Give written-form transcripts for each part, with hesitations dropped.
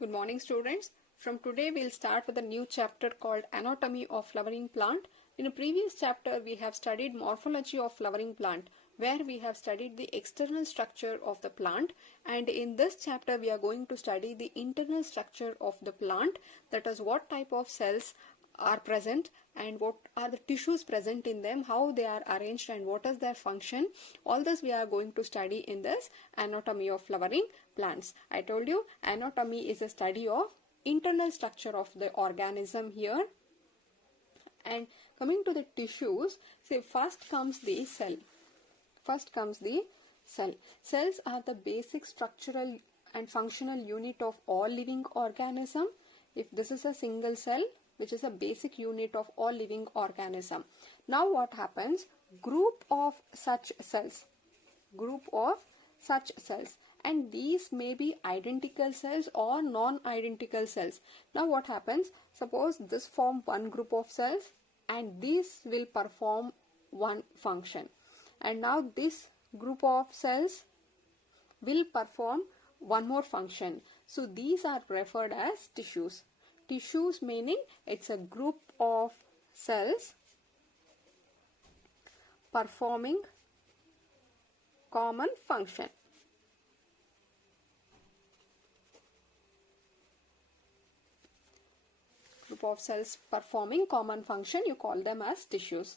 Good morning, students. From today we'll start with a new chapter called Anatomy of Flowering Plant. In a previous chapter we have studied morphology of flowering plant, where we have studied the external structure of the plant, and in this chapter we are going to study the internal structure of the plant, that is what type of cells are present and what are the tissues present in them, how they are arranged and what is their function. All this we are going to study in this anatomy of flowering plants. I told you anatomy is a study of internal structure of the organism here. And coming to the tissues, say first comes the cell. Cells are the basic structural and functional unit of all living organism. If this is a single cell, which is a basic unit of all living organism. Now what happens? Group of such cells, and these may be identical cells or non-identical cells. Now what happens? Suppose this form one group of cells and these will perform one function, and now this group of cells will perform one more function. So these are referred as tissues. Tissues meaning it's a group of cells performing common function. Group of cells performing common function, you call them as tissues.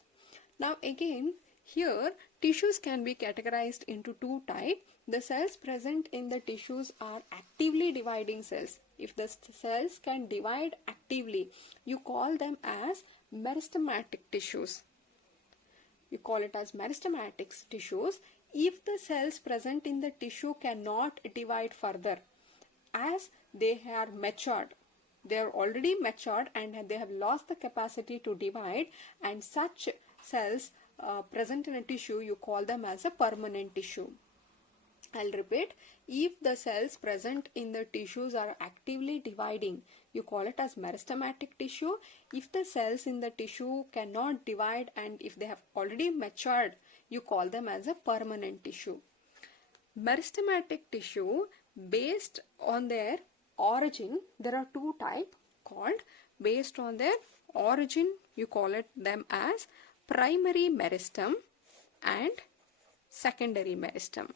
Now again, here tissues can be categorized into two types. The cells present in the tissues are actively dividing cells. If the cells can divide actively, you call them as meristematic tissues. You call it as meristematic tissues. If the cells present in the tissue cannot divide further, as they are matured, they are already matured and they have lost the capacity to divide, and such cells present in a tissue, you call them as a permanent tissue. I'll repeat, if the cells present in the tissues are actively dividing, you call it as meristematic tissue. If the cells in the tissue cannot divide and if they have already matured, you call them as a permanent tissue. Meristematic tissue, based on their origin, there are two types called. Based on their origin, you call it them as primary meristem and secondary meristem.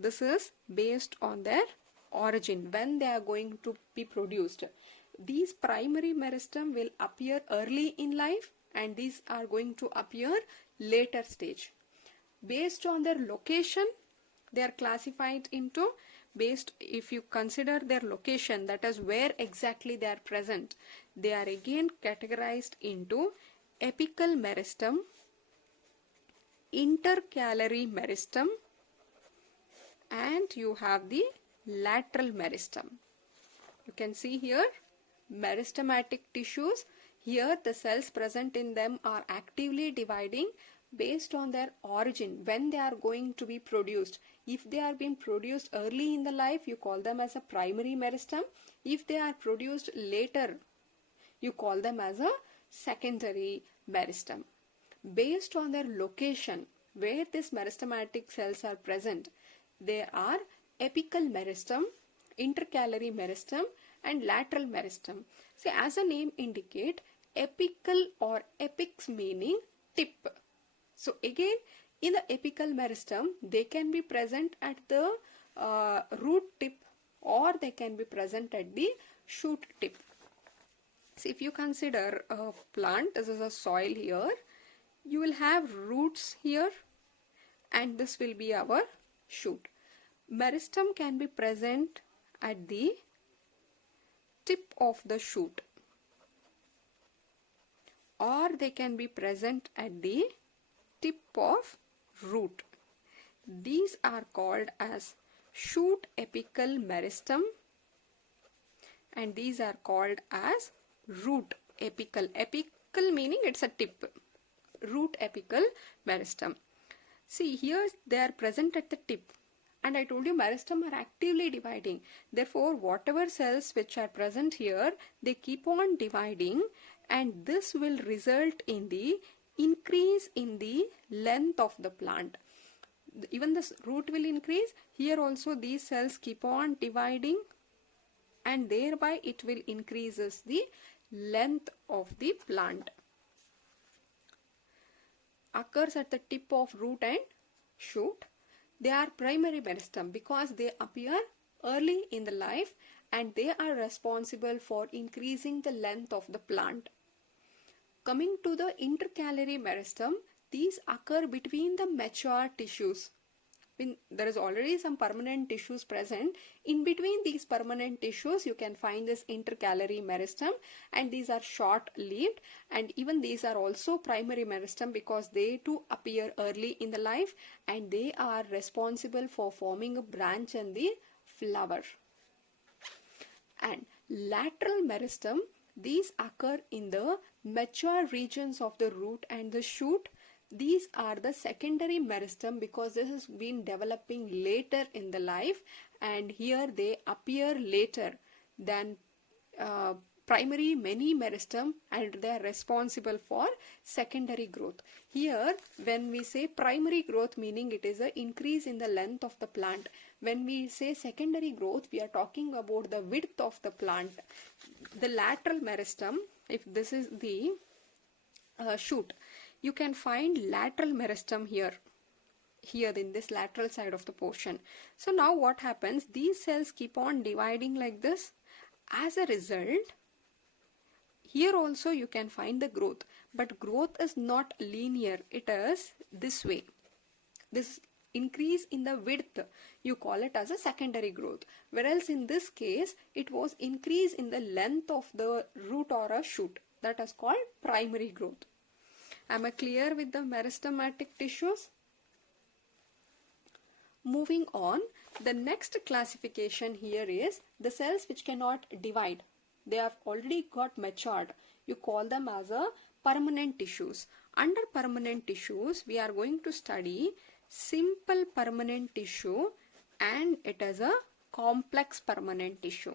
This is based on their origin, when they are going to be produced. These primary meristem will appear early in life and these are going to appear later stage. Based on their location, they are classified into, if you consider their location, that is where exactly they are present, they are again categorized into apical meristem, intercalary meristem, and you have the lateral meristem. You can see here meristematic tissues. Here the cells present in them are actively dividing based on their origin, when they are going to be produced. If they are being produced early in the life, you call them as a primary meristem. If they are produced later, you call them as a secondary meristem. Based on their location, where these meristematic cells are present, there are apical meristem, intercalary meristem and lateral meristem. See, as the name indicate, apical or apex meaning tip. So again, in the apical meristem, they can be present at the root tip or they can be present at the shoot tip. So if you consider a plant, this is a soil here, you will have roots here and this will be our shoot. Meristem can be present at the tip of the shoot or they can be present at the tip of root. These are called as shoot apical meristem and these are called as root apical. Apical meaning it's a tip. Root apical meristem. See, here they are present at the tip. And I told you meristem are actively dividing. Therefore, whatever cells which are present here, they keep on dividing and this will result in the increase in the length of the plant. Even the root will increase. Here also these cells keep on dividing and thereby it will increases the length of the plant. Occurs at the tip of root and shoot. They are primary meristem because they appear early in the life and they are responsible for increasing the length of the plant. Coming to the intercalary meristem, these occur between the mature tissues. When there is already some permanent tissues present, in between these permanent tissues you can find this intercalary meristem, and these are short lived, and even these are also primary meristem because they too appear early in the life and they are responsible for forming a branch and the flower. And lateral meristem, these occur in the mature regions of the root and the shoot. These are the secondary meristem because this has been developing later in the life, and here they appear later than primary many meristem, and they are responsible for secondary growth. Here when we say primary growth, meaning it is an increase in the length of the plant. When we say secondary growth, we are talking about the width of the plant. The lateral meristem, if this is the shoot, you can find lateral meristem here in this lateral side of the portion. So now what happens, these cells keep on dividing like this. As a result, here also you can find the growth, but growth is not linear, it is this way. This increase in the width, you call it as a secondary growth, whereas in this case it was increase in the length of the root or a shoot, that is called primary growth. Am I clear with the meristematic tissues? Moving on, the next classification here is the cells which cannot divide. They have already got matured. You call them as a permanent tissues. Under permanent tissues, we are going to study simple permanent tissue and it is a complex permanent tissue.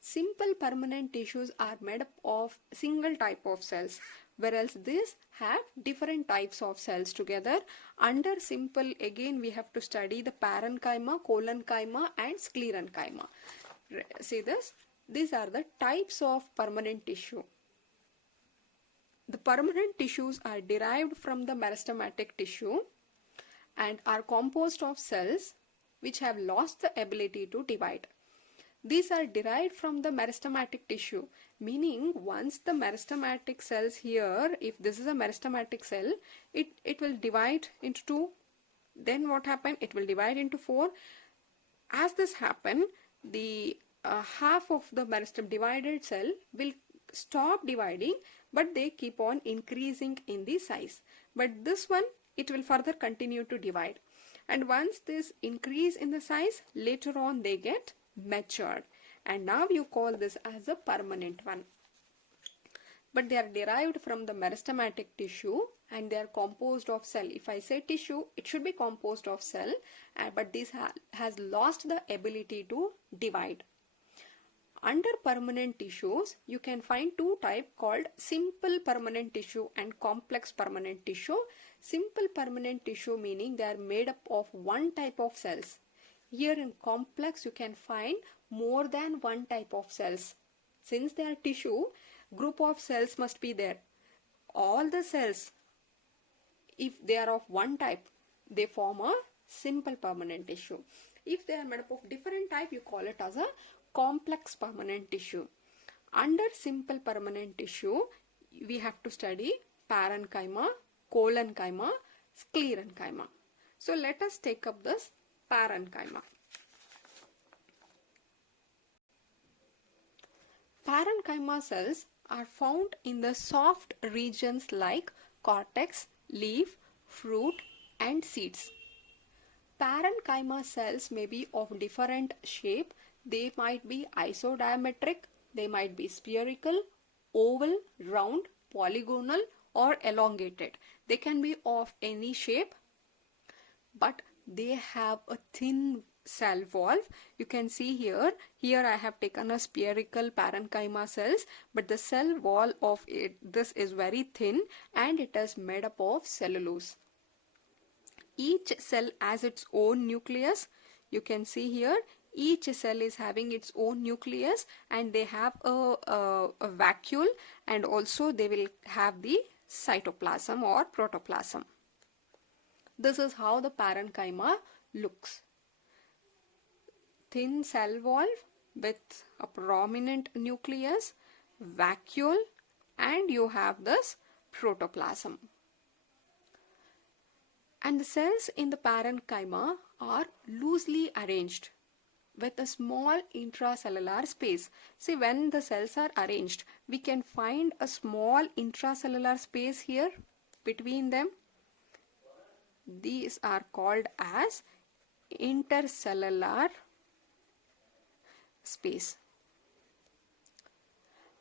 Simple permanent tissues are made up of single type of cells, whereas these have different types of cells together. Under simple, again we have to study the parenchyma, collenchyma and sclerenchyma. See this? These are the types of permanent tissue. The permanent tissues are derived from the meristematic tissue and are composed of cells which have lost the ability to divide. These are derived from the meristematic tissue, meaning once the meristematic cells here, if this is a meristematic cell, it will divide into 2. Then what happen? It will divide into 4. As this happen, the half of the meristem divided cell will stop dividing, but they keep on increasing in the size. But this one, it will further continue to divide. And once this increase in the size, later on they get matured, and now you call this as a permanent one. But they are derived from the meristematic tissue and they are composed of cell. If I say tissue, it should be composed of cell, but this has lost the ability to divide. Under permanent tissues, you can find two types called simple permanent tissue and complex permanent tissue. Simple permanent tissue meaning they are made up of one type of cells. Here in complex, you can find more than one type of cells. Since they are tissue, group of cells must be there. All the cells, if they are of one type, they form a simple permanent tissue. If they are made up of different type, you call it as a complex permanent tissue. Under simple permanent tissue, we have to study parenchyma, collenchyma, sclerenchyma. So let us take up this parenchyma. Parenchyma cells are found in the soft regions like cortex, leaf, fruit and seeds. Parenchyma cells may be of different shape. They might be isodiametric, they might be spherical, oval, round, polygonal or elongated. They can be of any shape, but they have a thin cell wall. You can see here I have taken a spherical parenchyma cells, but the cell wall of this is very thin and it is made up of cellulose. Each cell has its own nucleus. You can see here Each cell is having its own nucleus, and they have a vacuole, and also they will have the cytoplasm or protoplasm. This is how the parenchyma looks. Thin cell wall with a prominent nucleus, vacuole, and you have this protoplasm. And the cells in the parenchyma are loosely arranged with a small intracellular space. See, when the cells are arranged, we can find a small intracellular space here between them. These are called as intercellular space.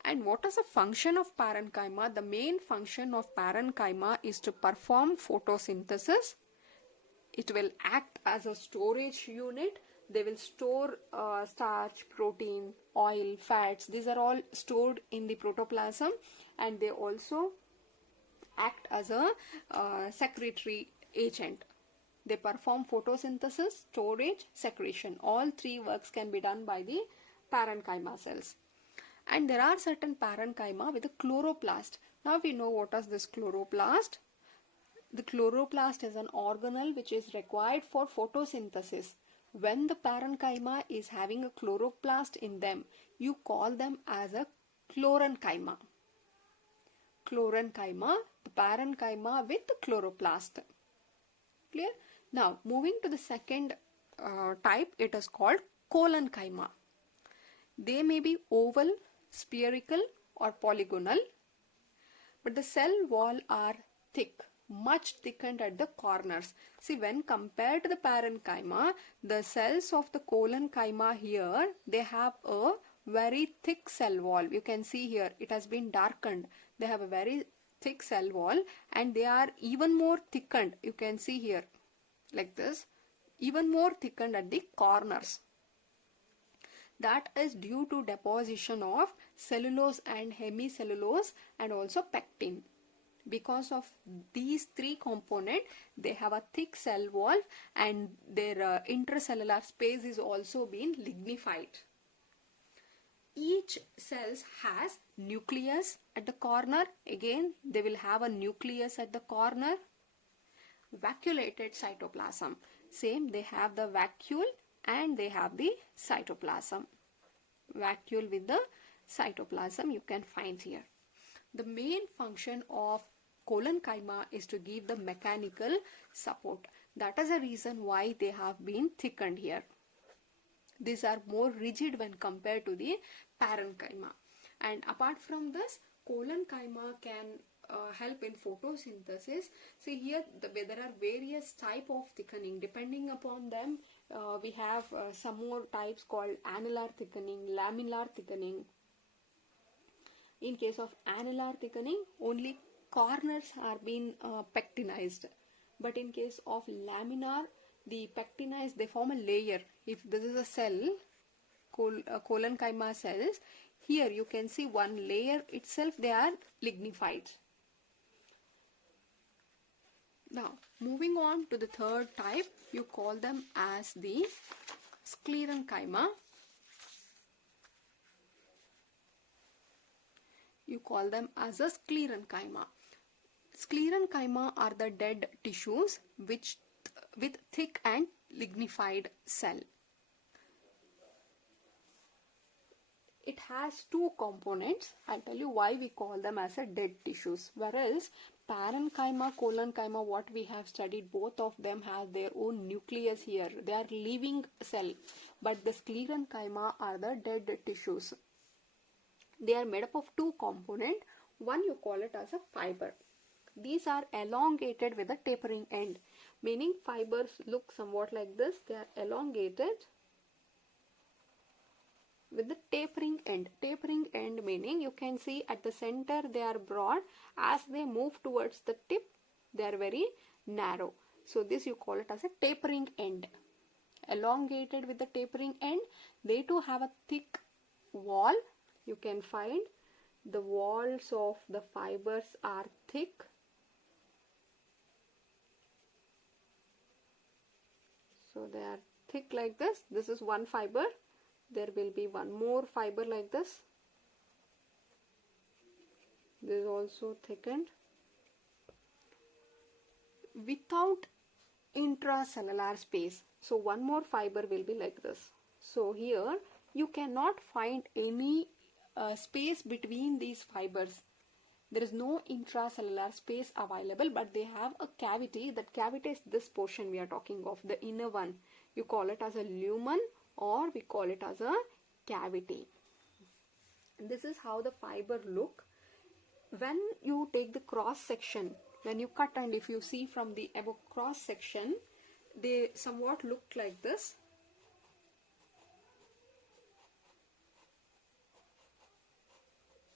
And what is the function of parenchyma? The main function of parenchyma is to perform photosynthesis. It will act as a storage unit. They will store starch, protein, oil, fats. These are all stored in the protoplasm, and they also act as a secretory agent. They perform photosynthesis, storage, secretion. All three works can be done by the parenchyma cells. And there are certain parenchyma with a chloroplast. Now we know what is this chloroplast. The chloroplast is an organelle which is required for photosynthesis. When the parenchyma is having a chloroplast in them, you call them as a chlorenchyma. Chlorenchyma, the parenchyma with the chloroplast. Clear? Now, moving to the second type, it is called collenchyma. They may be oval, spherical, or polygonal, but the cell wall are thick, much thickened at the corners. See, when compared to the parenchyma, the cells of the collenchyma here, they have a very thick cell wall. You can see here, it has been darkened. They have a very thick cell wall, and they are even more thickened. You can see here, like this, even more thickened at the corners. That is due to deposition of cellulose and hemicellulose and also pectin. Because of these three components, they have a thick cell wall, and their intracellular space is also being lignified. Each cell has nucleus at the corner. Again, they will have a nucleus at the corner. Vacuolated cytoplasm. Same, they have the vacuole and they have the cytoplasm. Vacuole with the cytoplasm you can find here. The main function of collenchyma is to give the mechanical support. That is the reason why they have been thickened here. These are more rigid when compared to the parenchyma. And apart from this, collenchyma can help in photosynthesis. See here, there are various type of thickening. Depending upon them, we have some more types called annular thickening, laminar thickening. In case of annular thickening, only corners are being pectinized. But in case of laminar, the pectinized, they form a layer. If this is a cell, collenchyma cells, here you can see one layer itself, they are lignified. Now, moving on to the third type, you call them as the sclerenchyma. You call them as a sclerenchyma. Sclerenchyma are the dead tissues with thick and lignified cell. It has two components. I'll tell you why we call them as a dead tissues. Whereas parenchyma, collenchyma, what we have studied, both of them have their own nucleus here. They are living cell. But the sclerenchyma are the dead tissues. They are made up of two components. One you call it as a fiber. These are elongated with a tapering end. Meaning fibers look somewhat like this. They are elongated with the tapering end. Tapering end meaning you can see at the center they are broad. As they move towards the tip, they are very narrow. So this you call it as a tapering end. Elongated with the tapering end. They too have a thick wall. You can find the walls of the fibers are thick. So they are thick like this. This is one fiber. There will be one more fiber like this. This is also thickened. Without intracellular space. So one more fiber will be like this. So here you cannot find any space between these fibers. There is no intracellular space available, but they have a cavity. That cavity is this portion we are talking of, the inner one. You call it as a lumen, or we call it as a cavity. And this is how the fiber look. When you take the cross section, when you cut, and if you see from the above cross section, they somewhat look like this.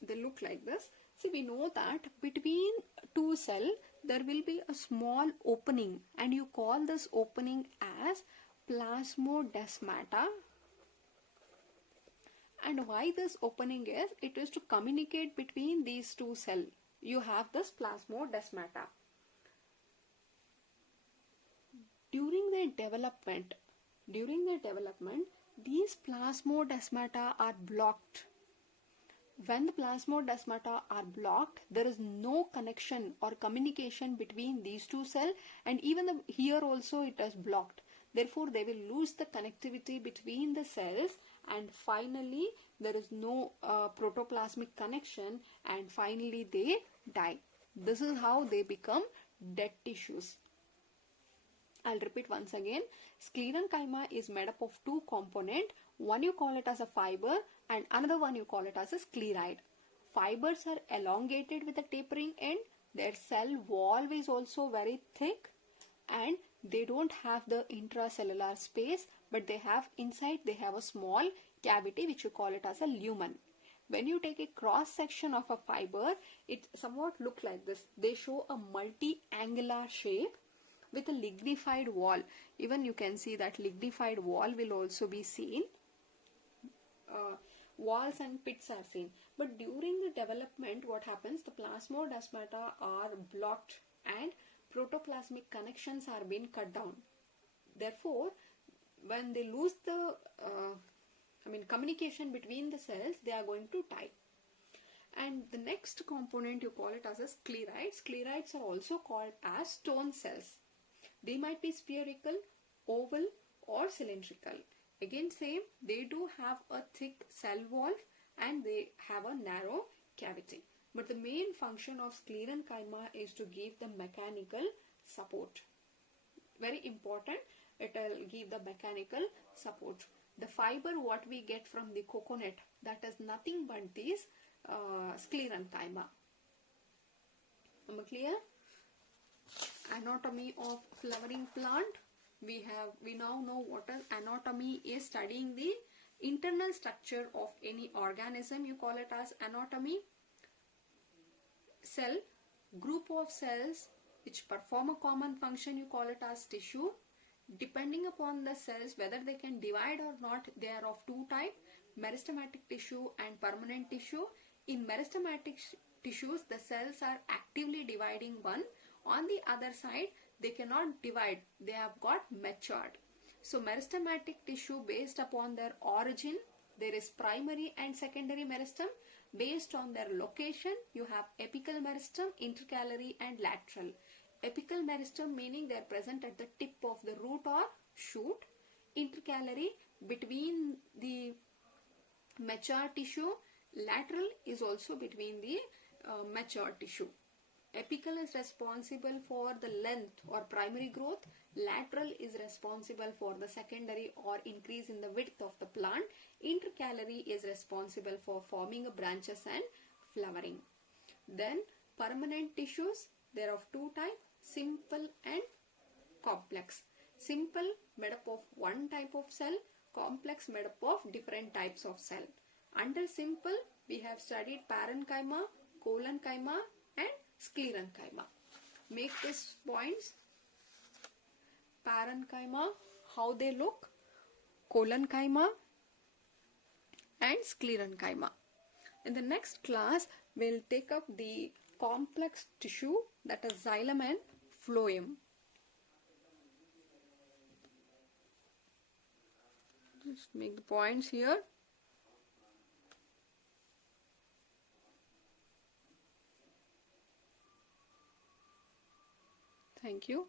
They look like this. See, we know that between two cells there will be a small opening, and you call this opening as plasmodesmata. And why this opening is? It is to communicate between these two cells. You have this plasmodesmata. During their development, these plasmodesmata are blocked. When the plasmodesmata are blocked, there is no connection or communication between these two cells, and even here also it is blocked. Therefore, they will lose the connectivity between the cells, and finally there is no protoplasmic connection, and finally they die. This is how they become dead tissues. I'll repeat once again. Sclerenchyma is made up of two components. One you call it as a fiber, and another one you call it as a scleroid. Fibers are elongated with a tapering end. Their cell wall is also very thick, and they don't have the intracellular space, but they have inside, they have a small cavity which you call it as a lumen. When you take a cross section of a fiber, it somewhat look like this. They show a multi-angular shape with a lignified wall. Even you can see that lignified wall will also be seen. Walls and pits are seen. But during the development, what happens? The plasmodesmata are blocked and protoplasmic connections are being cut down. Therefore, when they lose the communication between the cells, they are going to die. And the next component, you call it as a scleroid. Scleroids are also called as stone cells. They might be spherical, oval, or cylindrical. Again same, they do have a thick cell wall and they have a narrow cavity. But the main function of sclerenchyma is to give the mechanical support. Very important, it will give the mechanical support. The fiber what we get from the coconut, that is nothing but this sclerenchyma. Am I clear? Anatomy of flowering plant. We now know what is anatomy is. Studying the internal structure of any organism, you call it as anatomy. Cell, group of cells which perform a common function, you call it as tissue. Depending upon the cells whether they can divide or not, they are of two types: meristematic tissue and permanent tissue. In meristematic tissues, the cells are actively dividing one. On the other side, they cannot divide, they have got matured. So meristematic tissue, based upon their origin, there is primary and secondary meristem. Based on their location, you have apical meristem, intercalary and lateral. Apical meristem meaning they are present at the tip of the root or shoot. Intercalary between the mature tissue. Lateral is also between the mature tissue. Apical is responsible for the length or primary growth. Lateral is responsible for the secondary or increase in the width of the plant. Intercalary is responsible for forming branches and flowering. Then permanent tissues, they are of two types: simple and complex. Simple made up of one type of cell, complex made up of different types of cell. Under simple, we have studied parenchyma, collenchyma and sclerenchyma. Make these points. Parenchyma, how they look, collenchyma and sclerenchyma. In the next class, we'll take up the complex tissue, that is xylem and phloem. Just make the points here. Thank you.